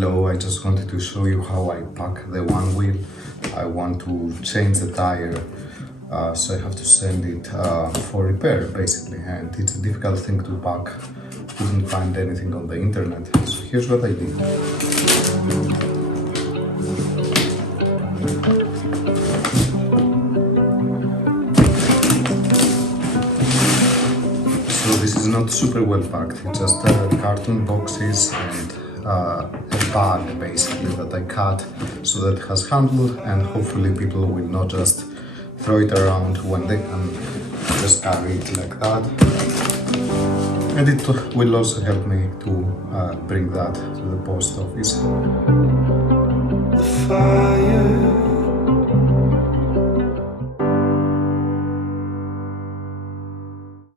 Hello, I just wanted to show you how I pack the Onewheel. I want to change the tire, so I have to send it for repair basically, and it's a difficult thing to pack. Couldn't find anything on the internet, so here's what I did. So this is not super well packed, it's just carton boxes and a bag basically that I cut so that it has handle, and hopefully people will not just throw it around when they can just carry it like that. And it will also help me to bring that to the post office. The fire